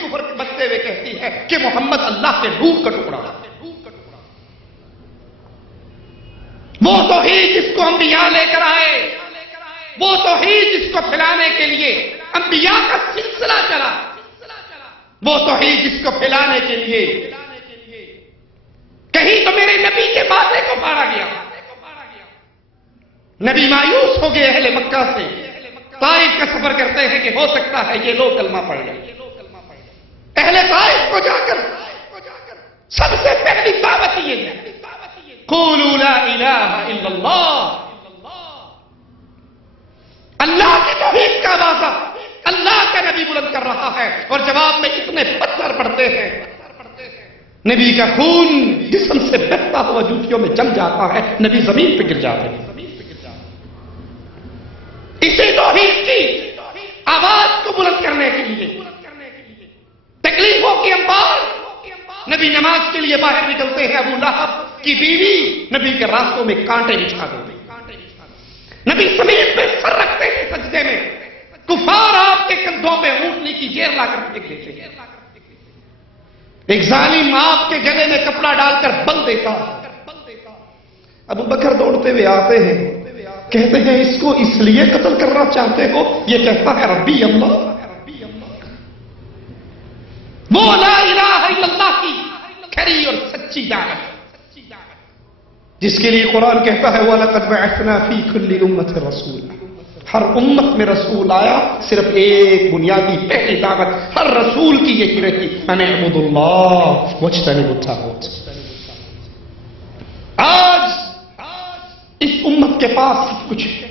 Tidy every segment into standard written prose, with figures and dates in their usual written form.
کفر بچتے ہوئے کہتی ہے کہ محمد اللہ کے روح کا ٹکڑا ہے. وہ توحید جس کو انبیاء لے کر آئے، وہ توحید جس کو پھیلانے کے لیے انبیاء کا سلسلہ چلا، وہ توحید جس کو پھیلانے کے لیے کہیں تو میرے نبی کے باتیں کو پاڑا گیا. نبی مایوس ہو گئے اہل مکہ سے، طائف کا سفر کرتے ہیں کہ ہو سکتا ہے یہ لوگ کلمہ پڑھ جائیں. اہل طائف کو جا کر سب سے پہلی دعوت یہ ہے قولوا لا الہ الا اللہ. اللہ کی توحید کا آواز اللہ کا نبی بلند کر رہا ہے، اور جواب میں اتنے پتھر پڑتے ہیں، نبی کا خون جسم سے بہتا ہوا جوتیوں میں جم جاتا ہے، نبی زمین پہ گر جاتے ہیں. اسی توحید کی آواز کو بلند کرنے کے لیے تکلیفوں کی انبار، نبی نماز کے لیے باہر نکلتے ہیں، ابو لہب کی بیوی نبی کے راستوں میں کانٹے بچھا دیتے، نبی زمین پہ سر رکھتے ہیں سجدے میں، کفار آپ کے کندھوں پہ اونٹنی کی جیر لا کر پھینک دیتے ہیں، ایک ظالم آپ کے گلے میں کپڑا ڈال کر بند دیتا. ابو بکر دوڑتے ہوئے آتے ہیں، کہتے ہیں اس کو اس لیے قتل کرنا چاہتے ہو؟ یہ کہتا ہے ربی اللہ. وہ لا الہ الا اللہ کی کھری اور سچی دعوت جس کے لیے قرآن کہتا ہے وَلَقَدْ بَعَثْنَا فِي كُلِّ أُمَّةٍ رَسُولًا. ہر امت میں رسول آیا، صرف ایک بنیادی پہلی دعوت ہر رسول کی یہی رہی ان اعبدوا اللہ واجتنبوا الطاغوت. آج اس امت کے پاس سب کچھ ہے،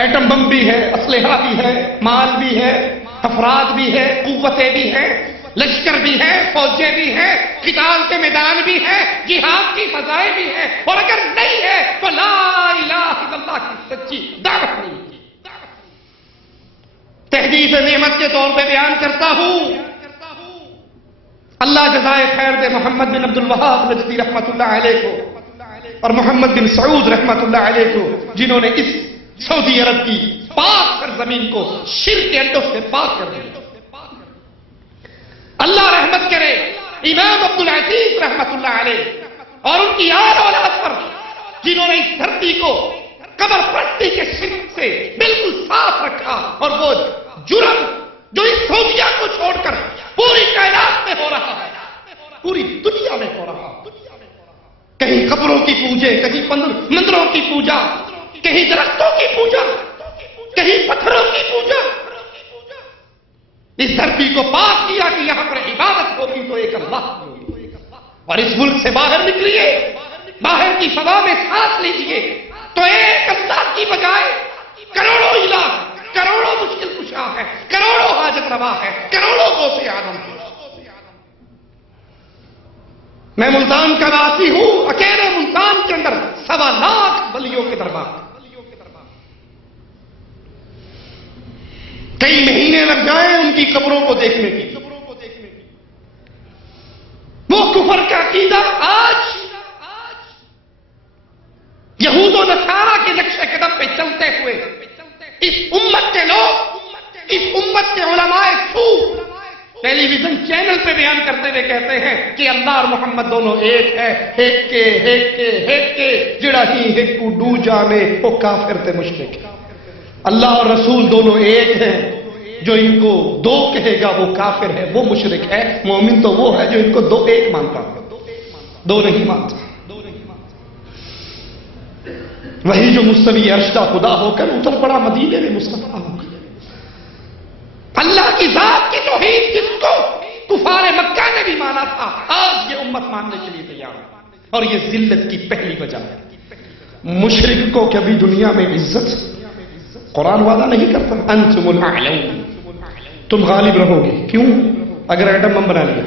ایٹم بم بھی ہے، اسلحہ بھی ہے، مال بھی ہے، افراد بھی ہے، قوتیں بھی ہیں، لشکر بھی ہے، فوجیں بھی ہیں، قتال کے میدان بھی ہیں، جہاد کی فضائیں بھی ہیں، اور اگر نہیں ہے تو لا الہ الا اللہ کی سچی دعوت نہیں. تحدید نعمت کے طور پہ بیان کرتا ہوں، اللہ جزائے خیر دے محمد بن عبد الوہاب نجدی رحمت اللہ علیہ کو اور محمد بن سعود رحمت اللہ علیہ کو، جنہوں نے اس سعودی عرب کی پاک سرزمین کو شرک کے اڈوں سے پاک کر دیا. اللہ رحمت کرے امام عبد العزیز رحمت اللہ علیہ اور ان کی آل اولاد پر، جنہوں نے اس دھرتی کو قبر پرستی کے شرک سے بالکل صاف رکھا، اور وہ جرم جو اس سعودیہ کو چھوڑ کر پوری کائنات میں ہو رہا ہے، پوری دنیا میں ہو رہا ہے، کہیں قبروں کی پوجے، کہیں مندروں کی پوجا، کہیں درختوں کی پوجا، کہیں پتھروں کی پوجا. اس دھرتی کو پاک کیا کہ یہاں پر عبادت ہوگی تو ایک اللہ کی ہوگی. اور اس ملک سے باہر نکلیے، باہر کی فضا میں سانس لیجیے تو ایک اللہ کی بجائے کروڑوں الہ، کروڑوں مشکل کشا ہے، کروڑوں حاجت روا ہے، کروڑوں غوث اعظم ہے. میں ملتان کا واسی ہوں، اکیلے ملتان کے اندر 1.25 لاکھ ولیوں کے دربار، کئی مہینے لگ جائیں ان کی قبروں کو دیکھنے کی. وہ کفر کا عقیدہ آج یہود و نصارہ کے نقش قدم پہ چلتے ہوئے اس امت کے لوگ، اس امت کے علماء سو ٹیلی ویژن چینل پہ بیان کرتے ہوئے کہتے ہیں کہ اللہ اور محمد دونوں ایک ہے، ایک کے جڑا ہی ایک کو ڈو جانے وہ کافر تے مشرک. اللہ اور رسول دونوں ایک ہیں، جو ان کو دو کہے گا وہ کافر ہے، وہ مشرک ہے. مومن تو وہ ہے جو ان کو دو ایک مانتا ہے، دو نہیں مانتا. وہی جو مستوی عرش کا خدا ہو کر اتر پڑا مدینے میں مصطفیٰ ہو کر. اللہ کی ذات کی توحید جس کو کفار مکہ نے بھی مانا تھا، آج یہ امت ماننے کے لیے تیار ہے، اور یہ ذلت کی پہلی وجہ ہے. مشرک کو کبھی دنیا میں عزت قرآن وعدہ نہیں کرتا انتم الاعلون، تم غالب رہو گے. کیوں؟ اگر ایٹم بم بنا لیا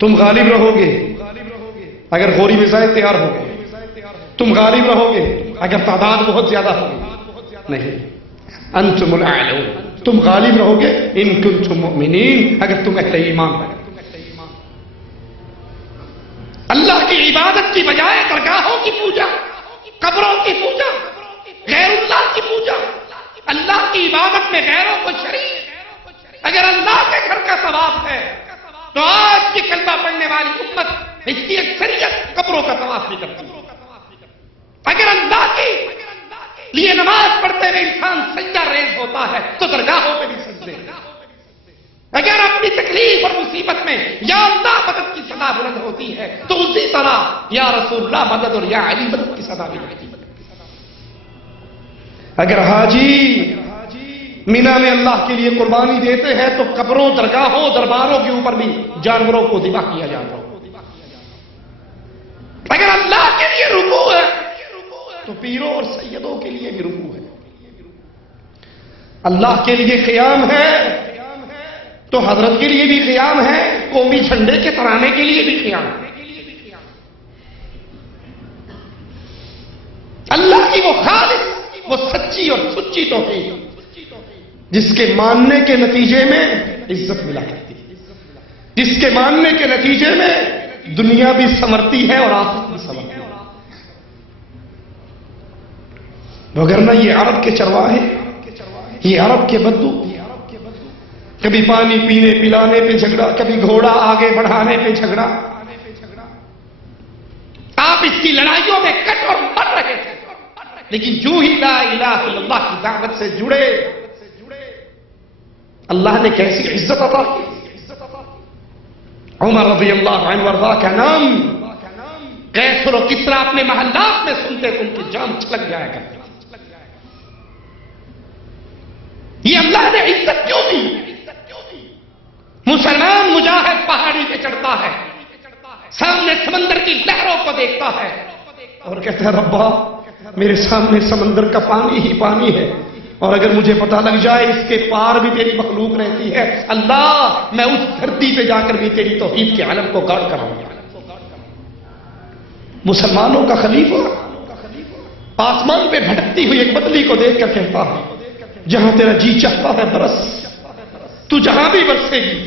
تم غالب رہو گے، اگر غوری میزائل تیار ہو گئے تم غالب رہو گے، اگر تعداد بہت زیادہ ہوگی نہیں. انتم الاعلون، تم غالب رہو گے ان کنتم مؤمنین، اگر تم اہل ایمان ہو. اللہ کی عبادت کی بجائے درگاہوں کی پوجا، قبروں کی پوجا، غیر اللہ کی پوجا، اللہ کی عبادت میں غیروں کو شریک. اگر تو آج کی کلمہ پڑھنے والی امت اس کی اکثریت قبروں کا طواف بھی کرتی ہے۔ اگر اللہ کے لیے نماز پڑھتے ہوئے انسان سجدہ ریز ہوتا ہے تو درگاہوں پہ بھی سجدے۔ اگر اپنی تکلیف اور مصیبت میں یا اللہ مدد کی صدا بلند ہوتی ہے تو اسی طرح یا رسول اللہ مدد اور یا علی مدد کی صدا بھی ہوتی ہے۔ اگر حاجی مینا میں اللہ کے لیے قربانی دیتے ہیں تو قبروں، درگاہوں، درباروں کے اوپر بھی جانوروں کو ذبح کیا جاتا ہے۔ اگر اللہ کے لیے رکوع ہے تو پیروں اور سیدوں کے لیے بھی رکوع ہے۔ اللہ کے لیے قیام ہے تو حضرت کے لیے بھی قیام ہے، قومی جھنڈے کے ترانے کے لیے بھی قیام ہے۔ اللہ کی وہ خالص، وہ سچی اور سچی توحید جس کے ماننے کے نتیجے میں عزت ملا کرتی ہے، جس کے ماننے کے نتیجے میں دنیا بھی سنورتی ہے اور آخرت بھی سنورتی ہے۔ وگرنہ یہ عرب کے چرواہے، یہ عرب کے بدو، کبھی پانی پینے پلانے پہ جھگڑا، کبھی گھوڑا آگے بڑھانے پہ جھگڑا، آپ اس کی لڑائیوں میں کٹ اور مر رہے تھے، لیکن جو ہی لا الہ الا اللہ کی دعوت سے جڑے اللہ نے کیسی عزت عطا کی۔ عمر رضی اللہ عنہ وارضا کا نام کیسر و کسرا اپنے محلات میں سنتے تو ان کی جان چھلک جایا کرتی۔ یہ اللہ نے عزت کیوں دی؟ مسلمان مجاہد پہاڑی پہ چڑھتا ہے، سامنے سمندر کی لہروں کو دیکھتا ہے اور کہتا ہے ربا میرے سامنے سمندر کا پانی ہی پانی ہے، اور اگر مجھے پتا لگ جائے اس کے پار بھی تیری مخلوق رہتی ہے، اللہ میں اس دھرتی پہ جا کر بھی تیری توحید کے عالم کو گاڑ کراؤں گا۔ مسلمانوں کا خلیفہ آسمان پہ بھٹکتی ہوئی ایک بدلی کو دیکھ کر کہتا ہے جہاں تیرا جی چاہتا ہے برس، تو جہاں بھی برسے گی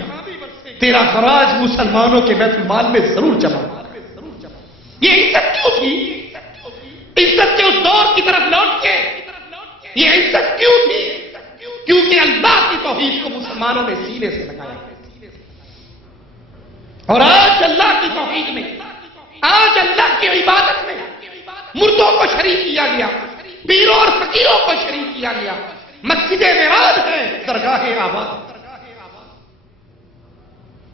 تیرا خراج مسلمانوں کے بیت المال میں ضرور جمع۔ یہ عزت کیوں تھی؟ عزت کے اس دور کی طرف لوٹ کے یہ عزت کیوں تھی؟ کیونکہ اللہ کی توحید کو مسلمانوں نے سینے سے لگایا، اور آج اللہ کی توحید میں، آج اللہ کی عبادت میں مردوں کو شریک کیا گیا، پیروں اور فقیروں کو شریک کیا گیا، مسجدیں ویران ہیں، درگاہیں آباد۔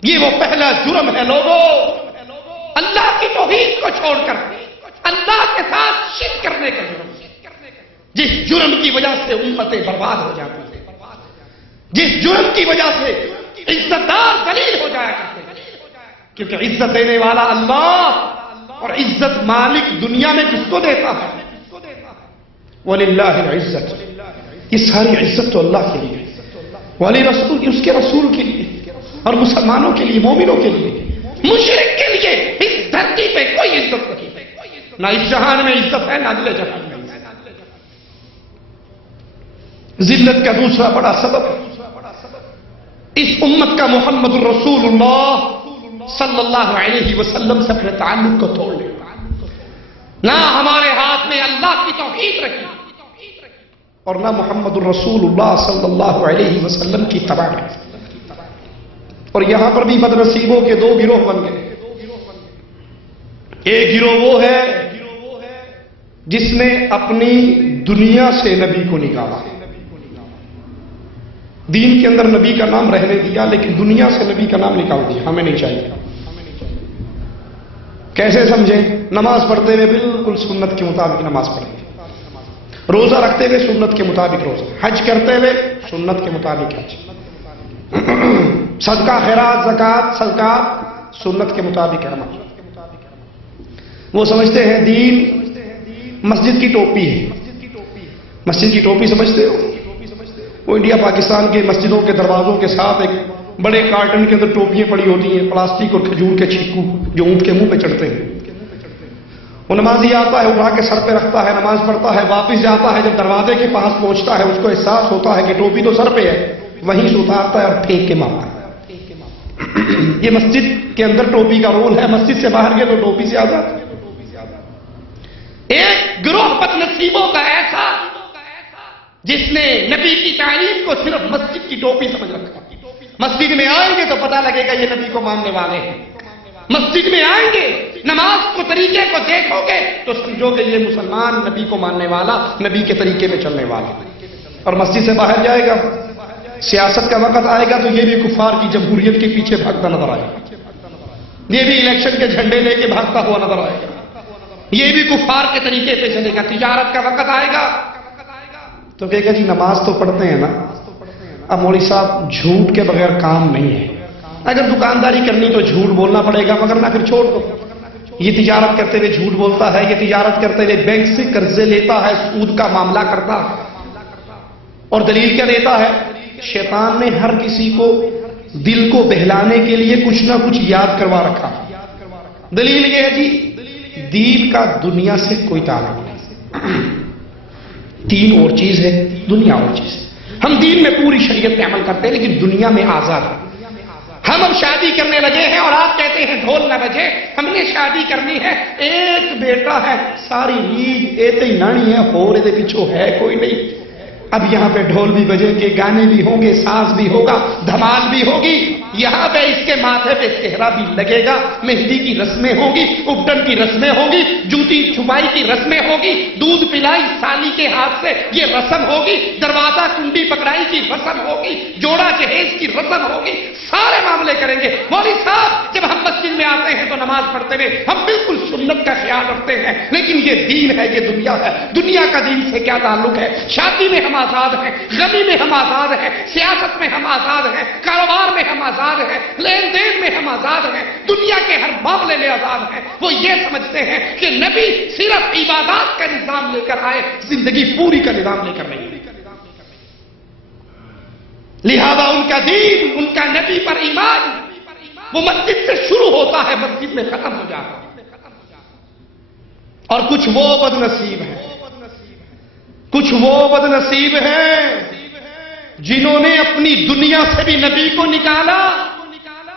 یہ وہ پہلا جرم ہے لوگوں، اللہ کی توحید کو چھوڑ کر اللہ کے ساتھ شرک کرنے کا جرم، جس جرم کی وجہ سے امتیں برباد ہو جاتی ہیں، جس جرم کی وجہ سے عزت دار ذلیل ہو جایا کرتے ہیں، کیونکہ عزت دینے والا اللہ، اور عزت مالک دنیا میں کس کو دیتا ہے؟ وَلِلَّهِ الْعِزَّةُ، یہ ساری عزت تو اللہ کے لیے، ولی رسول، اس کے رسول کے لیے، اور مسلمانوں کے لیے، مومنوں کے لیے۔ مشرک کے لیے اس دھرتی پہ کوئی عزت نہیں، نہ اس جہان میں عزت ہے، نہ اگلے جہان میں۔ ذلت کا دوسرا بڑا سبب اس امت کا محمد الرسول اللہ صلی اللہ علیہ وسلم سے اپنے تعلق کو توڑ لے، نہ ہمارے ہاتھ میں اللہ کی توحید رکھی اور نہ محمد الرسول اللہ صلی اللہ علیہ وسلم کی اتباع رکھی۔ اور یہاں پر بھی بدنصیبوں کے دو گروہ بن گئے۔ ایک گروہ وہ ہے جس نے اپنی دنیا سے نبی کو نکالا، دین کے اندر نبی کا نام رہنے دیا لیکن دنیا سے نبی کا نام نکال دیا، ہمیں نہیں چاہیے۔ کیسے سمجھیں؟ نماز پڑھتے ہوئے بالکل سنت کے مطابق نماز پڑھیں، روزہ رکھتے ہوئے سنت کے مطابق روزہ، حج کرتے ہوئے سنت کے مطابق حج، صدقہ خیرات زکات صدقات سنت کے مطابق عمل۔ وہ سمجھتے ہیں دین مسجد کی ٹوپی ہے، مسجد کی ٹوپی سمجھتے ہو؟ وہ انڈیا پاکستان کے مسجدوں کے دروازوں کے ساتھ ایک بڑے کارٹن کے اندر ٹوپیاں پڑی ہوتی ہیں، پلاسٹک اور کھجور کے چھلکو جو اونٹ کے منہ پہ چڑھتے ہیں۔ وہ نمازی آتا ہے، اٹھا کے سر پہ رکھتا ہے، نماز پڑھتا ہے، واپس جاتا ہے، جب دروازے کے پاس پہنچتا ہے اس کو احساس ہوتا ہے کہ ٹوپی تو سر پہ ہے، وہیں سے اتارتا ہے اور پھینک کے مارتا ہے۔ یہ مسجد کے اندر ٹوپی کا رول ہے، مسجد سے باہر گئے تو ٹوپی سے آزاد۔ ایک گروہ بدنصیبوں کا ایسا جس نے نبی کی تعلیم کو صرف مسجد کی ٹوپی سمجھ رکھا، مسجد میں آئیں گے تو پتہ لگے گا یہ نبی کو ماننے والے ہیں. مسجد میں آئیں گے، نماز کو طریقے کو دیکھو گے تو سمجھو کہ یہ مسلمان نبی کو ماننے والا، نبی کے طریقے میں چلنے والا. اور مسجد سے باہر جائے گا، سیاست کا وقت آئے گا تو یہ بھی کفار کی جمہوریت کے پیچھے بھاگتا نظر آئے گا، یہ بھی الیکشن کے جھنڈے لے کے بھاگتا ہوا نظر آئے گا، یہ بھی کفار کے طریقے سے چلے گا. تجارت کا وقت آئے گا تو کہے گا جی نماز تو پڑھتے ہیں نا، اب مولوی صاحب جھوٹ کے بغیر کام نہیں ہے، اگر دکانداری کرنی تو جھوٹ بولنا پڑے گا، مگر نہ پھر چھوڑ دو. یہ تجارت کرتے ہوئے جھوٹ بولتا ہے، یہ تجارت کرتے ہوئے بینک سے قرضے لیتا ہے، سود کا معاملہ کرتا ہے. اور دلیل کیا دیتا ہے؟ شیطان نے ہر کسی کو دل کو بہلانے کے لیے کچھ نہ کچھ یاد کروا رکھا. دلیل یہ ہے جی دین کا دنیا سے کوئی تعلق نہیں، دین اور چیز ہے، دنیا اور چیز ہے. ہم دین میں پوری شریعت پہ عمل کرتے ہیں لیکن دنیا میں آزاد ہیں. ہم اب شادی کرنے لگے ہیں اور آپ کہتے ہیں ڈھول نہ بجے، ہم نے شادی کرنی ہے، ایک بیٹا ہے، ساری ریج ایتے ہی نانی ہے، ہور دے پیچھو ہے کوئی نہیں. اب یہاں پہ ڈھول بھی بجیں گے، گانے بھی ہوں گے، ساز بھی ہوگا، دھمال بھی ہوگی، یہاں پہ اس کے ماتھے پہ سہرا بھی لگے گا، مہندی کی رسمیں ہوں گی، اپٹن کی رسمیں ہوں گی، جوتی چھپائی کی رسمیں ہوگی، دودھ پلائی سالی کے ہاتھ سے یہ رسم ہوگی، دروازہ کنڈی پکڑائی کی رسم ہوگی، جوڑا جہیز کی رسم ہوگی، سارے معاملے کریں گے. مولوی صاحب جب ہم مسجد میں آتے ہیں تو نماز پڑھتے ہوئے ہم بالکل سنت کا خیال رکھتے ہیں، لیکن یہ دین ہے، یہ دنیا ہے. دنیا کا دین سے کیا تعلق ہے؟ شادی میں ہم آزاد ہیں، غمی میں ہم آزاد ہیں، سیاست میں ہم آزاد ہیں، کاروبار میں ہم آزاد ہیں، لین دین میں ہم آزاد ہیں، دنیا کے ہر معاملے میں آزاد ہیں. وہ یہ سمجھتے ہیں کہ نبی صرف عبادات کا نظام لے کر آئے، زندگی پوری کا نظام لے کر نہیں. لہذا ان کا دین، ان کا نبی پر ایمان وہ مسجد سے شروع ہوتا ہے، مسجد میں ختم ہو جاتا ہے. اور کچھ وہ بد نصیب ہیں، کچھ وہ بد نصیب ہیں جنہوں نے اپنی دنیا سے بھی نبی کو نکالا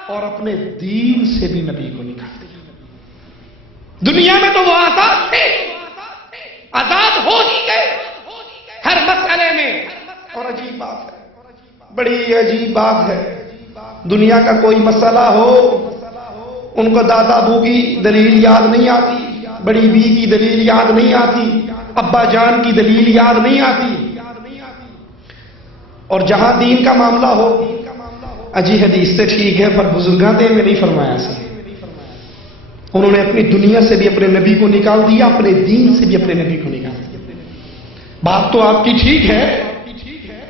اور اپنے دین سے بھی نبی کو نکال دیا. دنیا میں تو وہ آزاد تھے، آزاد ہو ہی گئے ہر مسئلے میں. اور عجیب بات ہے، بڑی عجیب بات ہے، دنیا کا کوئی مسئلہ ہو ان کو دادا ابو کی دلیل یاد نہیں آتی، بڑی بی کی دلیل یاد نہیں آتی، ابا جان کی دلیل یاد نہیں آتی. اور جہاں دین کا معاملہ ہو، اجی حدیث سے ٹھیک ہے پر بزرگاں دے میں نہیں فرمایا سے. انہوں نے اپنی دنیا سے بھی اپنے نبی کو نکال دیا، اپنے دین سے بھی اپنے نبی کو نکال دیا. بات تو آپ کی ٹھیک ہے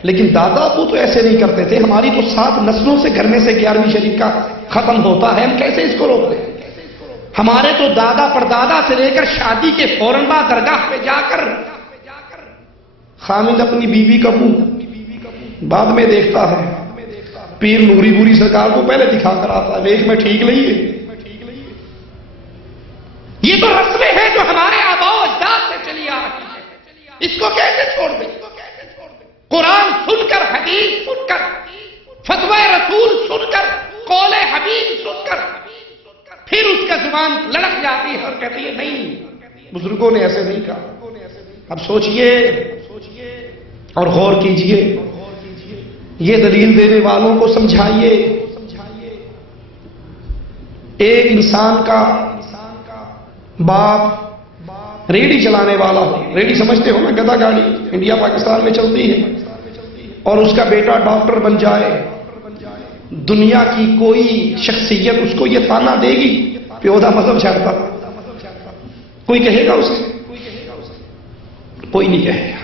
لیکن دادا ابو تو ایسے نہیں کرتے تھے. ہماری تو 7 نسلوں سے گھر میں سے 11ویں شریف کا ختم ہوتا ہے، ہم کیسے اس کو روک دیں؟ ہمارے تو دادا پردادا سے لے کر شادی کے فوراً بعد درگاہ پہ جا کر خامد اپنی بیوی کا منہ بعد میں دیکھتا ہے، پیر نوری بوری سرکار کو پہلے دکھا کر آتا ہے، دیکھ میں ٹھیک نہیں ہے. یہ تو رسمیں ہیں جو ہمارے آباء و اجداد سے چلی آ رہی ہے، اس کو کیسے چھوڑ دیں؟ قرآن سن کر، حدیث سن کر، فتوی رسول سن کر، قول حبیب سن کر پھر اس کا زبان لڑک جاتی ہے اور کہتی ہے نہیں بزرگوں نے ایسے نہیں کہا. اب سوچئے اور غور کیجئے، یہ دلیل دینے والوں کو سمجھائیے. ایک انسان کا باپ ریڑھی چلانے والا ہو، ریڑھی سمجھتے ہو نا، گدا گاڑی انڈیا پاکستان میں چلتی ہے، اور اس کا بیٹا ڈاکٹر بن جائے، دنیا کی کوئی شخصیت اس کو یہ تانا دے گی پیودا مذہب چھاڑتا؟ کوئی کہے گا اسے؟ کوئی نہیں کہے گا.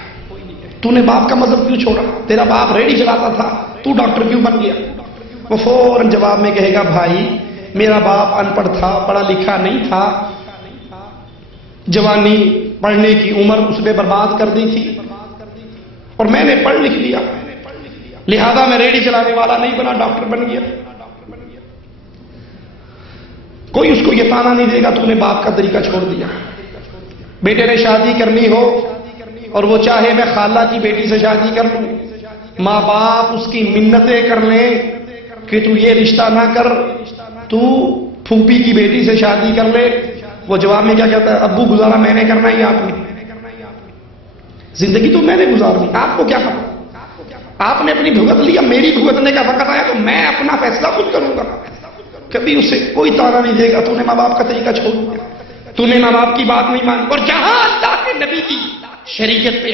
تو نے باپ کا مذہب کیوں چھوڑا؟ تیرا باپ ریڑھی چلاتا تھا، تو ڈاکٹر کیوں بن گیا؟ وہ فوراً جواب میں کہے گا بھائی میرا باپ ان پڑھ تھا، پڑھا لکھا نہیں تھا، جوانی پڑھنے کی عمر اس نے برباد کر دی تھی اور میں نے پڑھ لکھ لیا، لہذا میں ریڑھی چلانے والا نہیں بنا، ڈاکٹر بن گیا. کوئی اس کو یہ تانا نہیں دے گا تو نے باپ کا طریقہ چھوڑ دیا. بیٹے نے شادی کرنی ہو اور وہ چاہے میں خالہ کی بیٹی سے شادی کر لوں، ماں باپ اس کی منتیں کر لیں کہ تو یہ رشتہ نہ کر، تو پھوپھی کی بیٹی سے شادی کر لے. وہ جواب میں کیا کہتا ہے؟ ابو گزارا میں نے کرنا ہی، آپ نے زندگی تو میں نے گزارنی، آپ کو کیا پتا؟ آپ نے اپنی بھگت لی، اب میری بھگتنے کا وقت آیا تو میں اپنا فیصلہ خود کروں گا. کبھی اسے کوئی تانا نہیں دے گا تو نے ماں باپ کا طریقہ چھوڑ دیا، تو نے ماں باپ کی بات نہیں مانی. اور جہاں اللہ کے نبی کی شریعت پہ